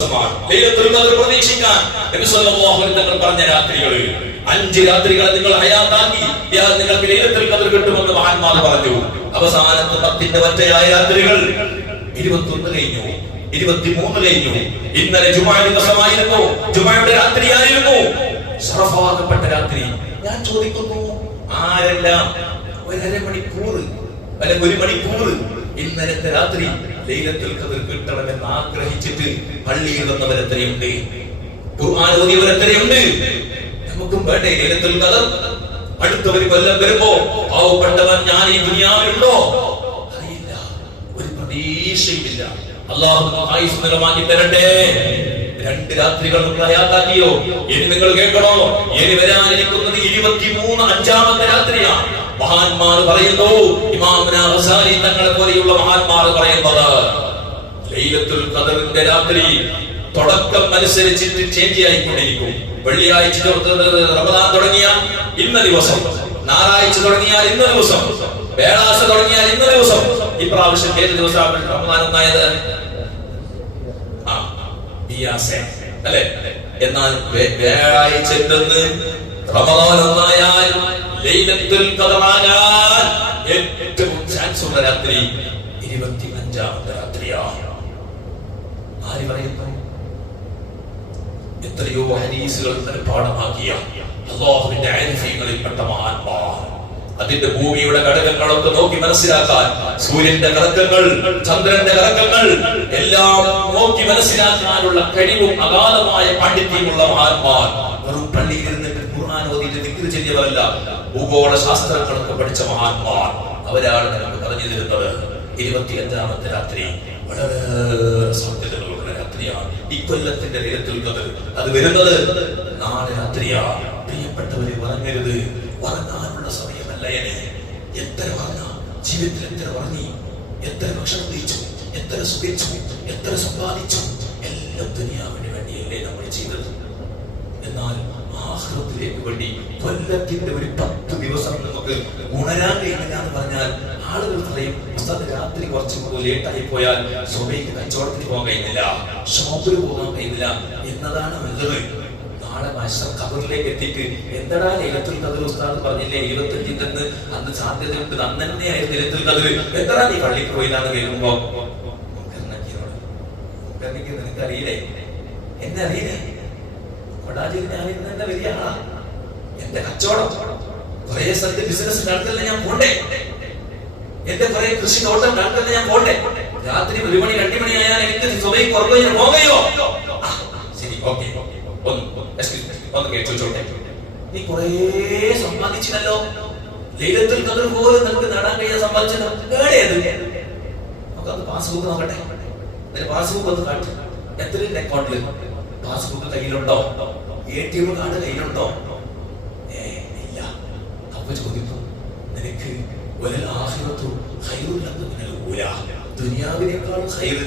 ലൈലത്തുൽ ഖദ്ർ പ്രതീക്ഷിക്കാൻ നബി സല്ലല്ലാഹു അലൈഹി വസല്ലം പറഞ്ഞ രാത്രികളിൽ 5 രാത്രികളെ നിങ്ങൾ ഹയാത്താക്കി നിങ്ങൾക്ക് ലൈലത്തുൽ ഖദ്ർ കിട്ടുമെന്ന് മഹാന്മാർ പറഞ്ഞു. അവസാനത്തെ 10ന്റെ ഒറ്റയായ രാത്രികൾ 21 കഴിഞ്ഞു, 23 കഴിഞ്ഞു. ഇന്നലെ ജുമുഅയുടെ ദിവസമായിരുന്നു, ജുമുഅയുടെ രാത്രിയായിരുന്നു, ശറഫാക്കപ്പെട്ട രാത്രി. ഞാൻ ചോദിക്കുന്നു, ആരെല്ലാം ഒരു മണിക്കൂർ അല്ലെങ്കിൽ 1 മണിക്കൂർ ഇന്നലത്തെ രാത്രി ലൈലത്തുൽ ഖദ്ർ കിട്ടണമെന്ന് ആഗ്രഹിച്ചിട്ട് പള്ളിയിൽ വന്നവരെത്രയുണ്ട്, ഖുർആൻ ഓതിയവരെത്രയുണ്ട്? നമുക്കും വേണ്ടേ ലൈലത്തുൽ ഖദ്ർ? അടുത്ത ഒരു കൊല്ലം വരുമ്പോ പാവപ്പെട്ടവൻ ഞാൻ ഈ ദുനിയാവിലുണ്ടോ അറിയില്ല, ഒരു പ്രതീക്ഷയുമില്ല. അല്ലാഹു ആയുസ് നിലമാക്കി തരട്ടെ. 2 രാത്രികൾ ഹയാത്താക്കിയോ? ഇനി നിങ്ങൾ കേൾക്കണോ, ഇനി വരാനിരിക്കുന്നത് 23 അഞ്ചാമത്തെ രാത്രിയാണ്. മഹാന്മാർ പറയുന്നു, ഇമാം ഗസാലി തങ്ങളെ പോലെയുള്ള മഹാന്മാർ പറയുന്നത്, ലൈലത്തുൽ ഖദ്റിന്റെ രാത്രി തുടക്കം അനുസരിച്ചിട്ട് ചേഞ്ച് ആയിക്കൊണ്ടിരിക്കും. വെള്ളിയാഴ്ച റമദാൻ തുടങ്ങിയ ഇന്ന ദിവസം, ഞായറാഴ്ച തുടങ്ങിയാൽ ഇന്ന ദിവസം, വ്യാഴാഴ്ച തുടങ്ങിയാൽ ഇന്ന ദിവസം. ഇപ്രാവശ്യം ഏത് ദിവസമാണ് റമദാൻ ഒന്നായത്? അല്ലെ? എന്നാൽ വ്യാഴാഴ്ച റമദാൻ ഒന്നായാൽ ലൈലത്തുൽ ഖദ്റാകാൻ ഏറ്റവും ചാൻസ് ഉള്ള രാത്രി 25ാമത്തെ രാത്രിയാണ്. ആര് പറയുന്നു? എത്രയോ ഹദീസുകൾ പാഠമാക്കിയ അല്ലാഹുവിന്റെ ആരിഫീങ്ങളിൽപ്പെട്ട മഹാന്മാർ. അതിന്റെ ഭൂമിയുടെ ഘടകങ്ങളൊക്കെ നോക്കി മനസ്സിലാക്കാൻ, സൂര്യന്റെ കറക്കങ്ങൾ, ചന്ദ്രന്റെ കറക്കങ്ങൾ എല്ലാം നോക്കി മനസ്സിലാക്കാനുള്ള കഴിവും അഗാധമായ പാണ്ഡിത്യമുള്ള മഹാന്മാർ. വെറും പള്ളിയിൽ ഇരുന്നിട്ട് ഖുർആൻ ഓതിയിട്ട് ദിക്ർ ചെയ്തവരല്ല, ഭൂഗോള ശാസ്ത്രങ്ങളൊക്കെ പഠിച്ച മഹാന്മാർ. അവരാണ് നമുക്ക് പറഞ്ഞു തരുന്നത് 25ാമത്തെ രാത്രി വളരെ സാധ്യതകളുള്ള രാത്രിയാണ്. ഇക്കൊല്ലത്തിന്റെ ലൈലത്തുൽ ഖദ്ർ അത് വരുന്നത് നാളെ രാത്രിയാണ്. പ്രിയപ്പെട്ടവരെ, പറഞ്ഞരുത്, ഉറങ്ങാനുള്ള സമയമല്ല. എത്ര പറഞ്ഞ ജീവിതത്തിൽ, എത്ര ഉറങ്ങി, എത്ര ഭക്ഷണം കഴിച്ചു, എത്ര സുഖിച്ചു, എത്ര സമ്പാദിച്ചു, എല്ലാം ദുനിയാവിന് വേണ്ടിയല്ലേ നമ്മൾ ചെയ്തത്. എന്നാൽ ആഖിറത്തിലേക്ക് വേണ്ടി കൊല്ലത്തിന്റെ ഒരു 10 ദിവസം നമുക്ക് ഉണരാൻ കഴിയില്ല എന്ന് പറഞ്ഞാൽ ആളുകൾ പറയും, ഉസ്താദ് രാത്രി കുറച്ച് ലേറ്റായി പോയാൽ സുബഹിക്ക് കച്ചവടത്തിന് പോകാൻ കഴിയുന്നില്ല, ഷോപ്പിൽ പോകാൻ കഴിയുന്നില്ല എന്നതാണ് നല്ലത്. നാളെ മഹ്ശർ ഖബറിലേക്ക് എത്തിയിട്ട് എന്താടാ ലൈലത്തുൽ ഖദ്ർ ഉസ്താദ് പറഞ്ഞില്ലേ 25 അന്ന് സാധ്യതയുണ്ട്, അന്ന് തന്നെയായിരുന്നു ലൈലത്തുൽ ഖദ്ർ, എത്ര നീ പള്ളിക്ക് പോയില്ലാന്ന് കേൾക്കുമ്പോ നിനക്ക് അറിയില്ലേ, എന്നെ അറിയില്ലേ, എന്റെ വലിയ ആളാ, എന്റെ കച്ചവടം കുറെ സ്ഥലത്ത് ബിസിനസ് നടത്തല്ലേ ഞാൻ പോണ്ടേ, എന്റെ കുറെ കൃഷി തോട്ടം നടത്തല്ലേ ഞാൻ പോണ്ടേ. രാത്രി 1 മണി 2 മണി ആയാൽ എനിക്ക് സുബഹിക്ക് ഉറങ്ങുകയോ പോകയോ? ശരി, ഓക്കെ, ഒന്ന് കേട്ടോട്ടെ. നീ കുറെ സമ്പാദിച്ചില്ലല്ലോ, ലൈലത്തുൽ ഖദ്ർ പോലും നമുക്ക് നേടാൻ കഴിയാൻ സമ്പാദിച്ചത് നമുക്കത് പാസ്ബുക്ക് നോക്കട്ടെ. പാസ്ബുക്ക് ഒന്ന് കാട്ടി, എത്ര അക്കൗണ്ടിൽ പാസ്ബുക്ക് കയ്യിലുണ്ടോ, ATM കാർഡ് കയ്യിലുണ്ടോ? ഇല്ല. അപ്പൊ ചോദിക്കും, നിനക്ക് ദുനിയാവിനേക്കാൾ ഖൈർ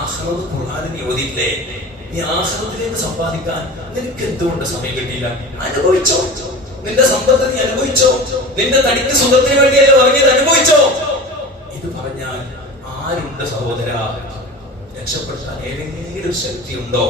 ആഖിറത്ത് ഖുർആനിൽ ഓതിയില്ലേ? നീ ആഖിറത്തിലേക്ക് സമ്പാദിക്കാൻ നിനക്ക് എന്തുകൊണ്ട് സമയം കിട്ടിയില്ല? അനുഭവിച്ചോ, നിന്റെ സമ്പത്ത് നീ അനുഭവിച്ചോ, നിന്റെ തടിക്ക് സുഖത്തിന് വേണ്ടിയല്ലേ ഉറങ്ങിയത്, അനുഭവിച്ചോ. ഇത് പറഞ്ഞാൽ ആരുണ്ട് സഹോദര? രക്ഷപ്പെടുത്താൻ ഏതെങ്കിലും ശക്തി ഉണ്ടോ?